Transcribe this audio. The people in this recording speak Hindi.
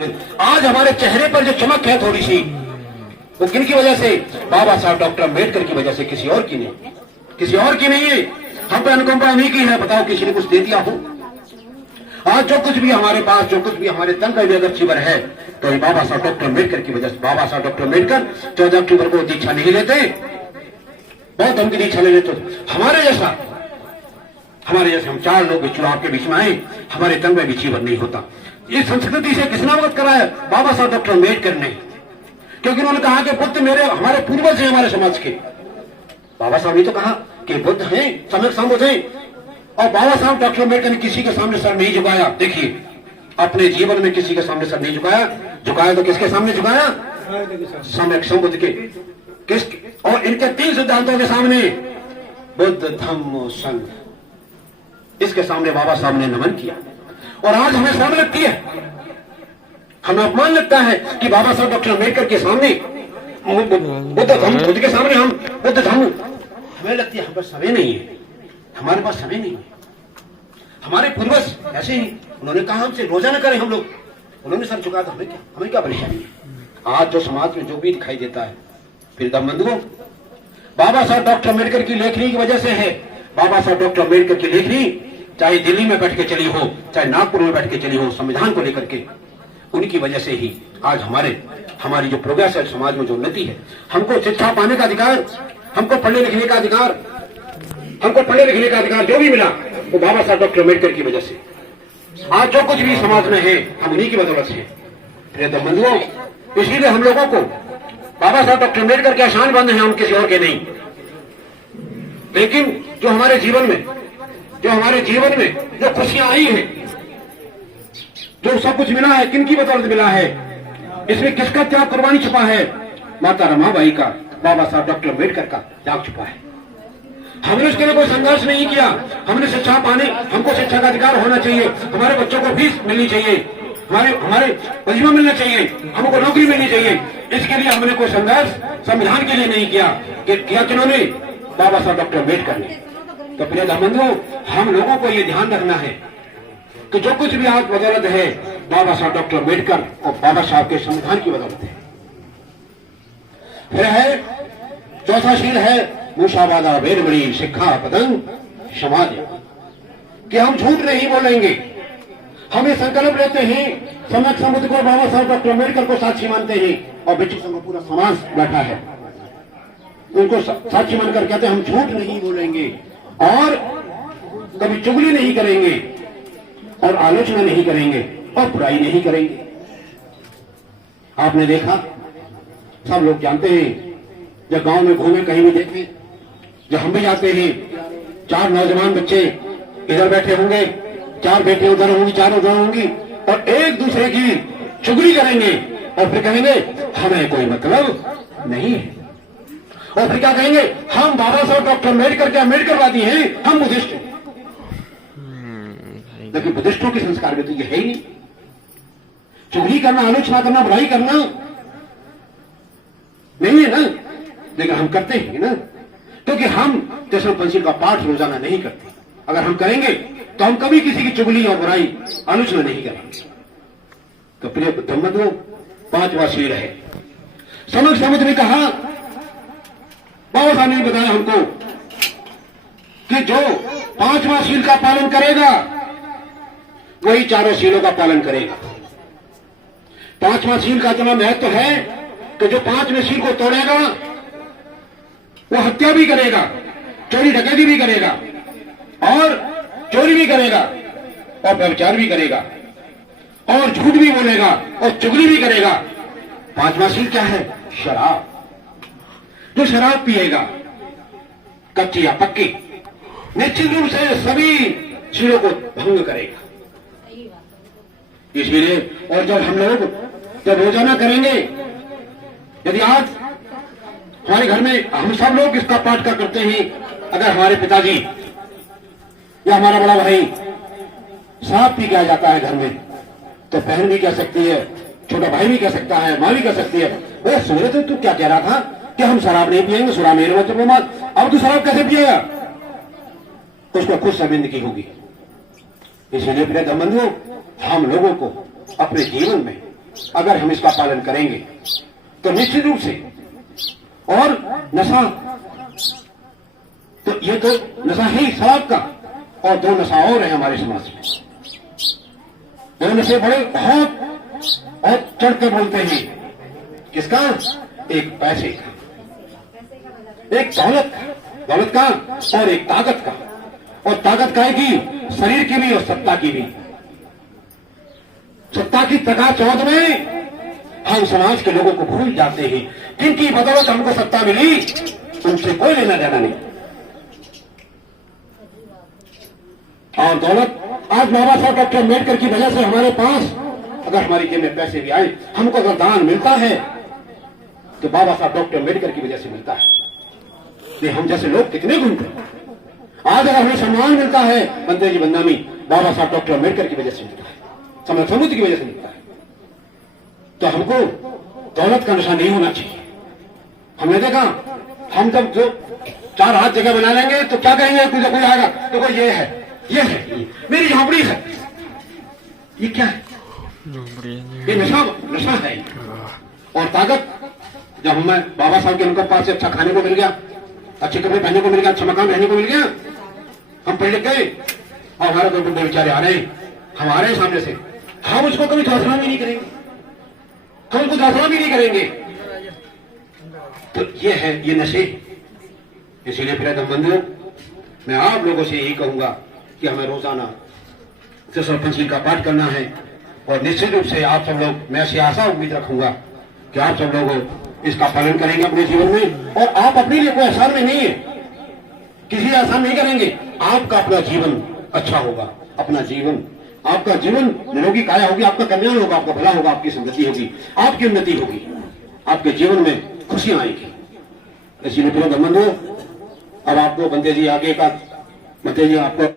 आज हमारे चेहरे पर जो चमक है थोड़ी सी, वो किन की वजह से? बाबा साहब डॉक्टर अम्बेडकर की वजह से, किसी और की नहीं, किसी और की नहीं है। हम पे अनुकंपा नहीं की है। बताओ किसी ने कुछ दे दिया हो? आज जो कुछ भी हमारे पास, जो कुछ भी हमारे तन का भी अगर चिवर है, तो ये बाबा साहब डॉक्टर अम्बेडकर की वजह से। बाबा साहब डॉक्टर अम्बेडकर 14 अक्टूबर को दीक्षा नहीं लेते, बहुत हम की दीक्षा ले लेते। हमारे जैसे हम 4 लोग चुनाव के बीच में आए, हमारे तन में भी चिवर नहीं होता। इस संस्कृति से किसने अवगत कराया? बाबा साहब डॉक्टर अम्बेडकर ने। क्योंकि उन्होंने कहा कि बुद्ध हमारे पूर्वज हैं, हमारे समाज के। बाबा साहब ने तो कहा कि बुद्ध हैं, सम्यक संबुद्ध हैं। और बाबा साहब डॉक्टर अम्बेडकर ने किसी के सामने सर नहीं झुकाया। देखिए, अपने जीवन में किसी के सामने सर नहीं झुकाया। झुकाया तो किसके सामने झुकाया? सम्यक संबुद्ध के। किस? और इनके 3 सिद्धांतों के सामने, बुद्ध धम्म संघ, इसके सामने बाबा साहब ने नमन किया। और आज हमें शर्म लगती है, हमें अपमान लगता है कि बाबा साहब डॉक्टर अम्बेडकर के सामने, बुद्ध के सामने हम बुद्ध धम्म, हमें लगती है हमारे पास समय नहीं है, हमारे पास समय नहीं है। हमारे पूर्वज ऐसे ही, उन्होंने कहा हमसे रोजा न करें हम लोग, उन्होंने सर झुका, तो हमें क्या परेशानी है? आज जो समाज में जो भी दिखाई देता है, फिर बंधुओं, बाबा साहब डॉक्टर अम्बेडकर की लेखनी की वजह से है। बाबा साहब डॉक्टर अम्बेडकर की लेखनी चाहे दिल्ली में बैठ के चली हो, चाहे नागपुर में बैठ के चली हो, संविधान को लेकर के, उनकी वजह से ही आज हमारी जो प्रोग्रेस है, समाज में जो उन्नति है, हमको शिक्षा पाने का अधिकार, हमको पढ़ने लिखने का अधिकार, जो भी मिला वो बाबा साहब डॉक्टर अम्बेडकर की वजह से। आज जो कुछ भी समाज में है, हम उन्हीं की बदौलत से। प्रिय बंधुओं, इसीलिए हम लोगों को बाबा साहब डॉक्टर अम्बेडकर के आसान बंद हैं, हम किसी और के नहीं। लेकिन जो हमारे जीवन में जो खुशियां आई हैं, जो सब कुछ मिला है, किन की बदौलत मिला है? इसमें किसका त्याग कुर्बानी छुपा है? माता रमाबाई का, बाबा साहब डॉक्टर अम्बेडकर का त्याग छुपा है। हमने उसके लिए कोई संघर्ष नहीं किया। हमने शिक्षा पाने, हमको शिक्षा का अधिकार होना चाहिए, हमारे बच्चों को फीस मिलनी चाहिए, हमारे वजीफा मिलना चाहिए, हमको नौकरी मिलनी चाहिए। इसके लिए हमने कोई संघर्ष संविधान के लिए नहीं किया। किन्होंने? बाबा साहब डॉक्टर अम्बेडकर ने। तो प्रिय बंधुओं, हम लोगों को ये ध्यान रखना है कि जो कुछ भी आज बदौलत है, बाबा साहब डॉक्टर अम्बेडकर और बाबा साहब के संविधान की बदौलत है। फिर है चौथा शील है मुसावादा वेरमणि शिक्षा पतंग समाज, कि हम झूठ नहीं बोलेंगे। हम ये संकल्प लेते हैं, सम्यक संबुद्ध को, बाबा साहब डॉक्टर अम्बेडकर को साक्षी मानते हैं, और बिच्छू संघ पूरा समाज बैठा है, उनको साक्षी मानकर कहते हैं हम झूठ नहीं बोलेंगे, और कभी चुगली नहीं करेंगे, और आलोचना नहीं करेंगे, और बुराई नहीं करेंगे। आपने देखा, सब लोग जानते हैं, जब गांव में घूमे, कहीं भी देखें, जब हम भी जाते हैं, 4 नौजवान बच्चे इधर बैठे होंगे, 4 बेटे उधर होंगी, 4 उधर होंगी, और एक दूसरे की चुगली करेंगे, और फिर कहेंगे हमें कोई मतलब नहीं है। और फिर क्या कहेंगे? हम बाबा साहब डॉक्टर अम्बेडकर के अम्बेडकरवादी हैं, हम बुद्धिस्ट हैं। लेकिन बुद्धिस्टों के संस्कार में तो ये है ही नहीं। चुगली करना, आलोचना करना, बुराई करना नहीं है ना, लेकिन हम करते हैं ना, क्योंकि हम दशम पंचशील का पाठ रोजाना नहीं करते। अगर हम करेंगे तो हम कभी किसी की चुगली और बुराई, आलोचना नहीं करेंगे। तो प्रिय बंधुओं, 5वां शील है सम्यक संबुद्ध ने कहा, बाबा साहब ने बताया हमको कि जो 5वां शील का पालन करेगा वही 4 शीलों का पालन करेगा। 5वां शील का इतना महत्व है कि जो 5वें शील को तोड़ेगा वो हत्या भी करेगा, चोरी डकैती भी करेगा, और चोरी भी करेगा, और व्यभिचार भी करेगा, और झूठ भी बोलेगा, और चुगली भी करेगा। 5वां शील क्या है? शराब। जो शराब पिएगा, कच्ची या पक्की, निश्चित रूप से सभी शीलों को भंग करेगा। इसलिए, और जब हम लोग जब रोजाना करेंगे, यदि आज हमारे घर में हम सब लोग इसका पाठ का करते हैं, अगर हमारे पिताजी या हमारा बड़ा भाई शराब पी के आ जाता है घर में, तो बहन भी कह सकती है, छोटा भाई भी कह सकता है, माँ भी कह सकती है, अरे सुन रहे थे तू क्या कह रहा था कि हम शराब नहीं पिएंगे, सुरा मेरे मत, अब तू शराब कैसे पिएगा? उसको खुद शर्मिंदगी होगी। इसलिए प्रिय बंधुओं, हम लोगों को अपने जीवन में अगर हम इसका पालन करेंगे तो निश्चित रूप से। और नशा, तो ये तो नशा है ही शराब का, और दो नशा और है हमारे समाज में। दो नशे बड़े बहुत चढ़ के बोलते हैं। किसका? एक पैसे का, एक दौलत का और एक ताकत का। और ताकत का है कि शरीर की भी और सत्ता की भी। सत्ता की चकाचौंध में हम समाज के लोगों को भूल जाते हैं। जिनकी बदौलत हमको सत्ता मिली उनसे कोई लेना देना नहीं। और दौलत, आज बाबा साहब डॉक्टर अम्बेडकर की वजह से हमारे पास अगर हमारी जेब में पैसे भी आए, हमको अगर दान मिलता है तो बाबा साहब डॉक्टर अम्बेडकर की वजह से मिलता है। ये हम जैसे लोग कितने घूमते हैं। आज अगर हमें सम्मान मिलता है, बंदे की बदनामी बाबा साहब डॉक्टर अम्बेडकर की वजह से मिलता है, समझ समुद्र की वजह से मिलता है। तो हमको दौलत का नशा नहीं होना चाहिए। हमने देखा, हम जब जो 4 हाथ जगह बना लेंगे तो क्या कहेंगे? कोई आएगा तो कोई ये है मेरी झोंपड़ी है। ये क्या है? ये नशा है। और ताकत, जब हमें बाबा साहब के उनके पास से अच्छा खाने को मिल गया, अच्छे कपड़े पहनने को मिल गया, अच्छा मकान रहने को मिल गया, हम पढ़ लिख गए और हमारे दो बुढ़े बेचारे आ रहे हैं हमारे सामने से, हम उसको कभी दासरा भी नहीं करेंगे, हम उसको दासरा भी नहीं करेंगे। तो ये है, ये नशे। इसीलिए प्रिय बंधुओं, मैं आप लोगों से यही कहूंगा कि हमें रोजाना पंचशील का पाठ करना है। और निश्चित रूप से आप सब लोग, मैं ऐसी आशा उम्मीद रखूंगा कि आप सब लोग इसका पालन करेंगे अपने जीवन में। और आप अपने लिए कोई आसान में नहीं है, किसी आसान नहीं करेंगे। आपका अपना जीवन अच्छा होगा, अपना जीवन, आपका जीवन निरोगी काया होगी, आपका कल्याण होगा, आपका भला होगा, आपकी समृद्धि होगी, आपकी उन्नति होगी, आपके जीवन में खुशियां आएगी। इसीलिए प्रिय बंधुओं, अब आपको बंदे जी आगे का, बंदे जी आपको